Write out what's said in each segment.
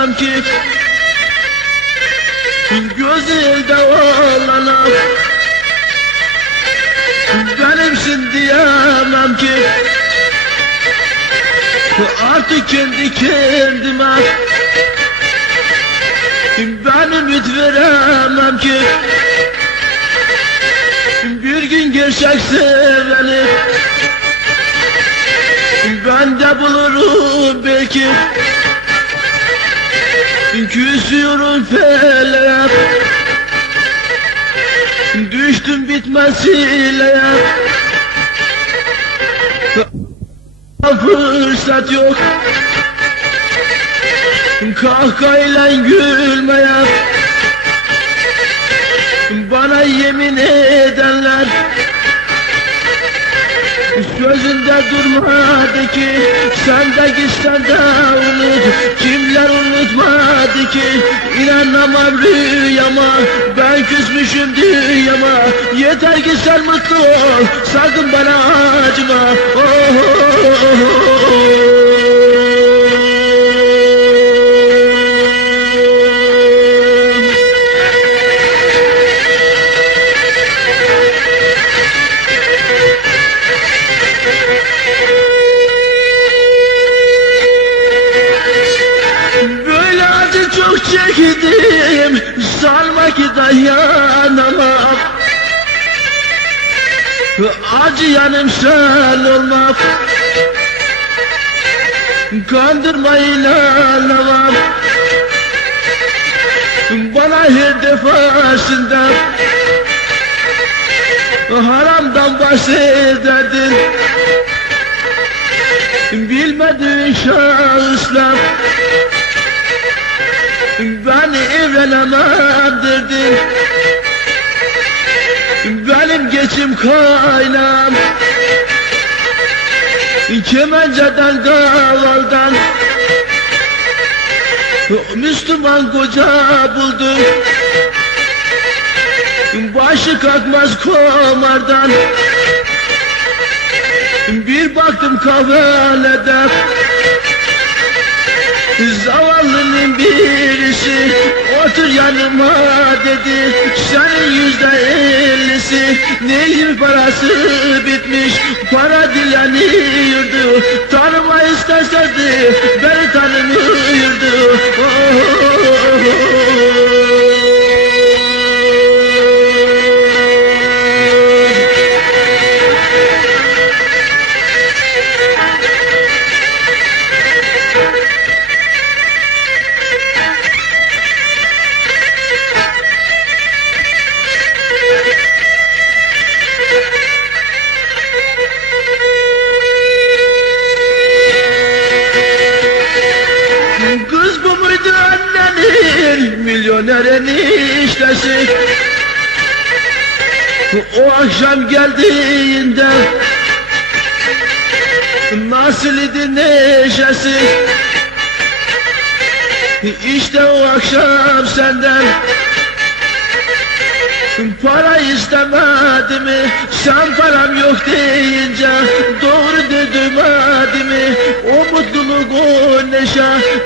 diyemem ki. Gözünde olana Benimsin diyemem ki. Artık kendi kendime. Ben ümit veremem ki? Bir gün gerçek seveni Ben de bulurum belki Küsüyorum feleğe Düştüm bitmez hileye Fırsat yok. Kahkahayla gülmeye. Bana yemin edenler Sözünde durmadı ki Sen de gitsen de unut Kimler unutmadı ki? İnanamam rüyama Ben küsmüşüm dünyama Yeter ki sen mutlu ol Sakın bana acıma. Oh, oh, oh, oh. Acı yanım sen olmam Kandırmayla anlamam Bana her defasında Haramdan bahsederdin. Bilmediğin şahısla ben evlenemem dedin Benim geçim kaynağım Kemenceden kavaldan Müslüman koca buldum. Başı kalkmaz komardan. Bir baktım kahvelede Zavallının birisi otur yanıma dedi. Senin yüzde ellisi Nehir parası bitmiş? Para dileniyordu Tanıma isteseydi Beni tanımıyordu. Kız annenin milyoner eniştesi O akşam geldiğinde Nasıl idi neşesi İşte o akşam senden Para istemedi mi? Sen param yok deyince Doğru dedim hadi mi? O mutluluk o neşe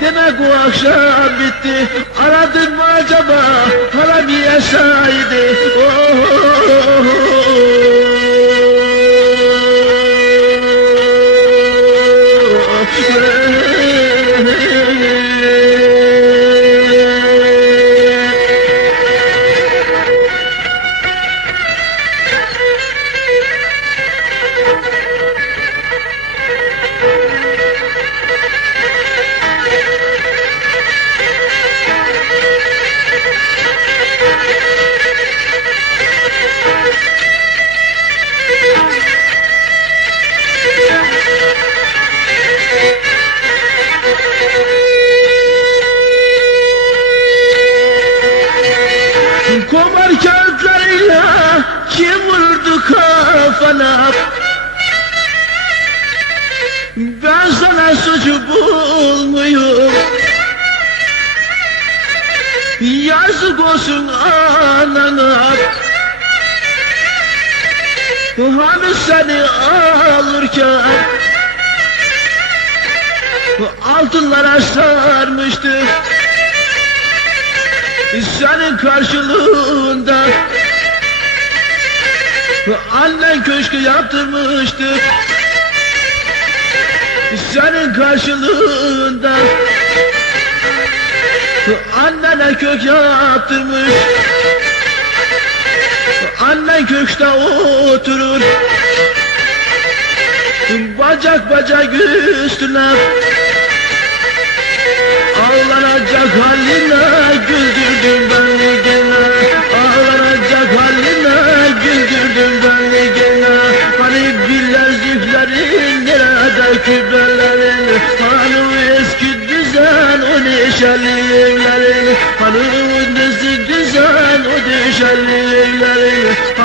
Demek o akşam bitti Aradın mı acaba? Param yesaydı Komar Ben sana suçu bulmuyorum. Yazık olsun anana. Hani seni alırken altınlara sarmıştı Senin karşılığında Annen köşkü yaptırmıştı Senin karşılığında Annene kök yaptırmış. Annen köşkte oturur. Bacak bacak üstüne. Ağlanacak haline güldürdün beni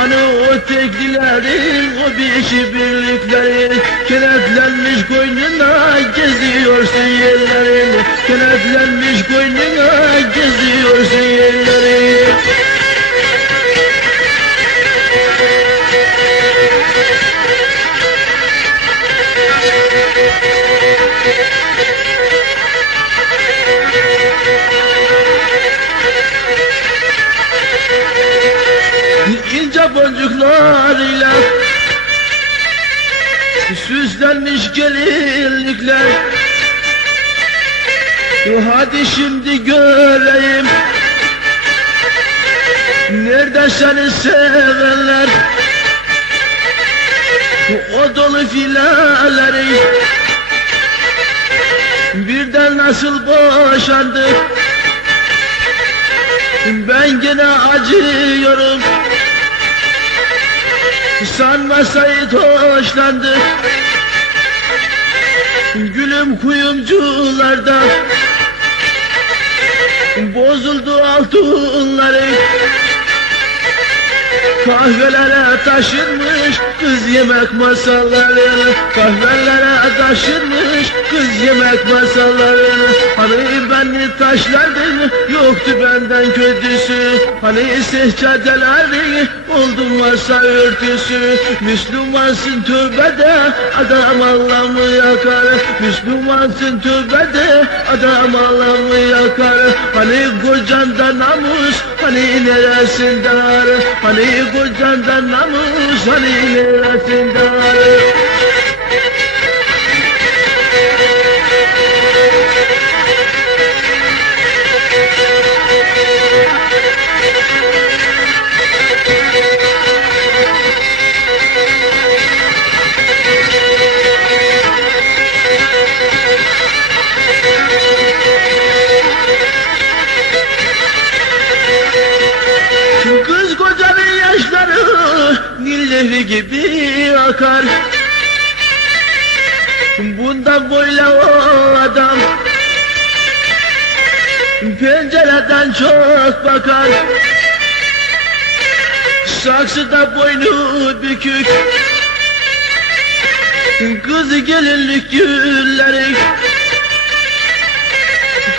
Hani o teklilerin o beşi birliklerin Kenetlenmiş koynuna geziyorsun yerlerin Kenetlenmiş koynuna geziyorsun yerlerin boncuklarıyla süslenmiş gelinlikler Hadi şimdi göreyim. Nerede seni sevenler? O dolu filaları Birden nasıl boşandı Ben gene acıyorum Sanma Said hoşlandı Gülüm kuyumcularda Bozuldu altınları Kahvelere taşınmış kız yemek masaları Kahvelere taşınmış kız yemek masaları Hani beni taşlardın yoktu benden kötüsü. Hani sehçadelerin oldu masa örtüsü. Müslümansın tövbede adam Allah'ımı yakar. Müslümansın tövbede adam Allah'ımı yakar Hani kocanda namus hani neresinde ar Hani kocanda namus hani neresinde gibi akar Bundan böyle o adam Pencereden çok bakar. Saksıda boynu bükük Kızı gelinlik gülleri.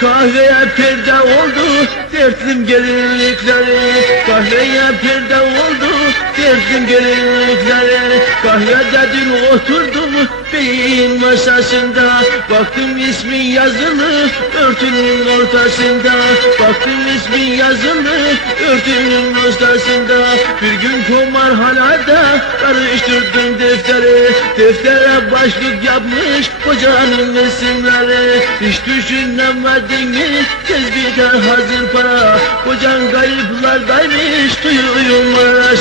Kahveye perde oldu dertlim gelinlikleri. Kahveye perde oldu dertlim gelinlikleri Kahvede dün oturdum beyin masasında. Baktım ismin yazılı örtünün ortasında. Baktım ismin yazılı örtünün ortasında Bir gün komar halada karıştırdım defteri. Deftere başlık yapmış kocanın isimleri. Hiç düşünemedin mi? Tezbihte hazır para. Kocan kayıplardaymış duyuyum ara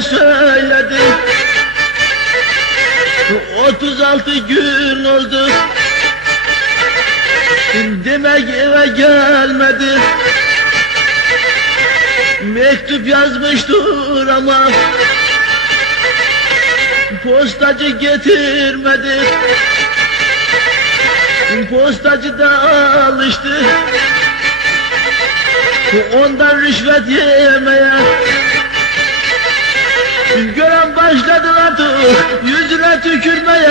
devlete söyledim 36 gün oldu. Demek eve gelmedi. Mektup yazmıştır ama Postacı getirmedi. Postacı da alıştı. Ondan rüşvet yemeye Gören başladı artık yüzüne tükürmeye.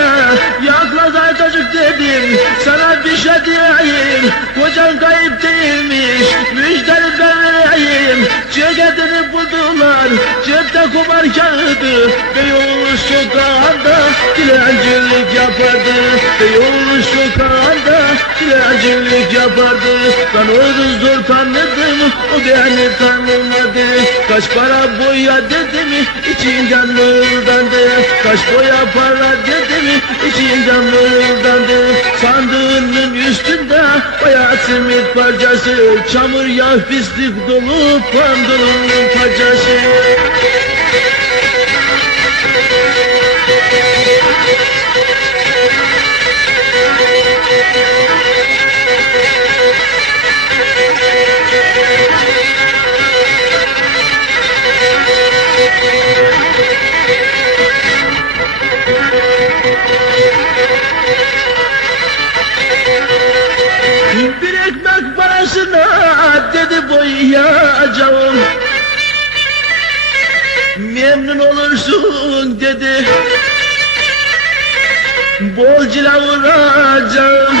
Yaklaş Aytacık dedim sana bir şey diyeyim. Kocan kayıp değilmiş müjdeli Buldular cepte kumar kağıdı Beyoğlu sokağında dilencilik yapardı. Beyoğlu sokağında dilencilik yapardı. Ben o kızdır tanıdım o beni tanımadı. Kaç para boya dedim içinden mırıldandı. Kaç boya para dedim içinden mırıldandı. Sandığının bayağı simit parçası Çamur yağ pislik dolu pantolonun parçası vuracağım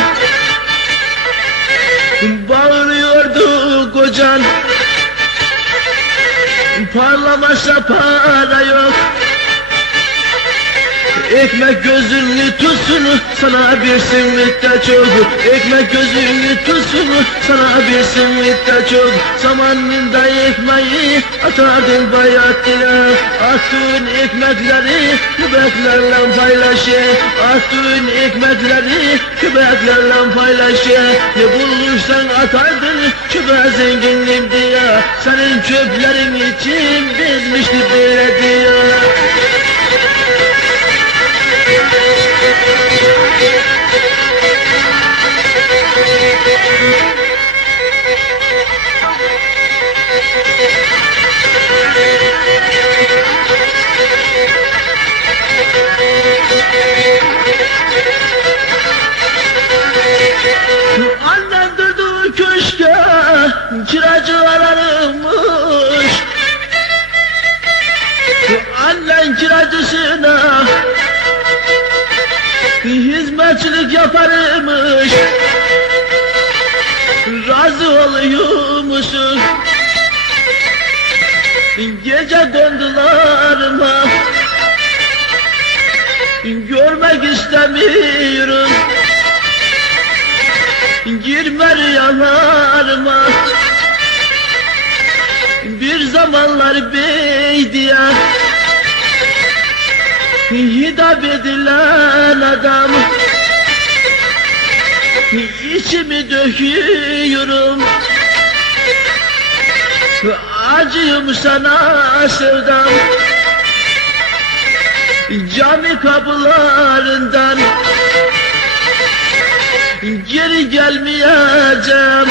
Bağırıyordu kocan. Parlamazsa para yok Ekmek gözünü tutsun sana bir simit de çok Ekmek gözünü tutsun sana bir simit de çok Zamanında ekmeği atardın bayat dile Attığın ekmekleri kübeklerle paylaşı Attığın ekmekleri kübeklerle paylaşı Ne bulursan atardın kübe zenginlim diye. Senin çöplerin için bizmişti belediye hizmetçilik yaparmış. Razı oluyor musun? Gece döndülerime Görmek istemiyorum Girme rüyalarıma Bir zamanlar beydiye Hitap edilen adam. İçimi döküyorum. Acıyım sana sevdam Cami kapılarından Geri gelmeyeceğim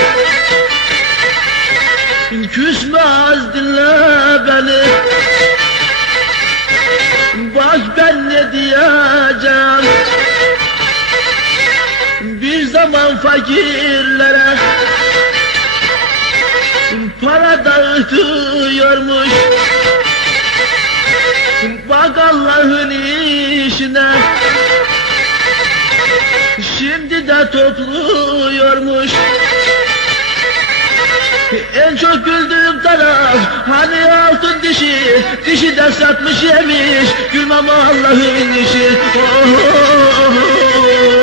diyeceğim Bir zaman fakirlere Para dağıtıyormuş. Bak Allah'ın işine. Şimdi de topluyormuş En çok güldüğüm taraf Hani altın dişi Dişi de satmış yemiş Gülmem Allah'ın işi oh, oh, oh, oh.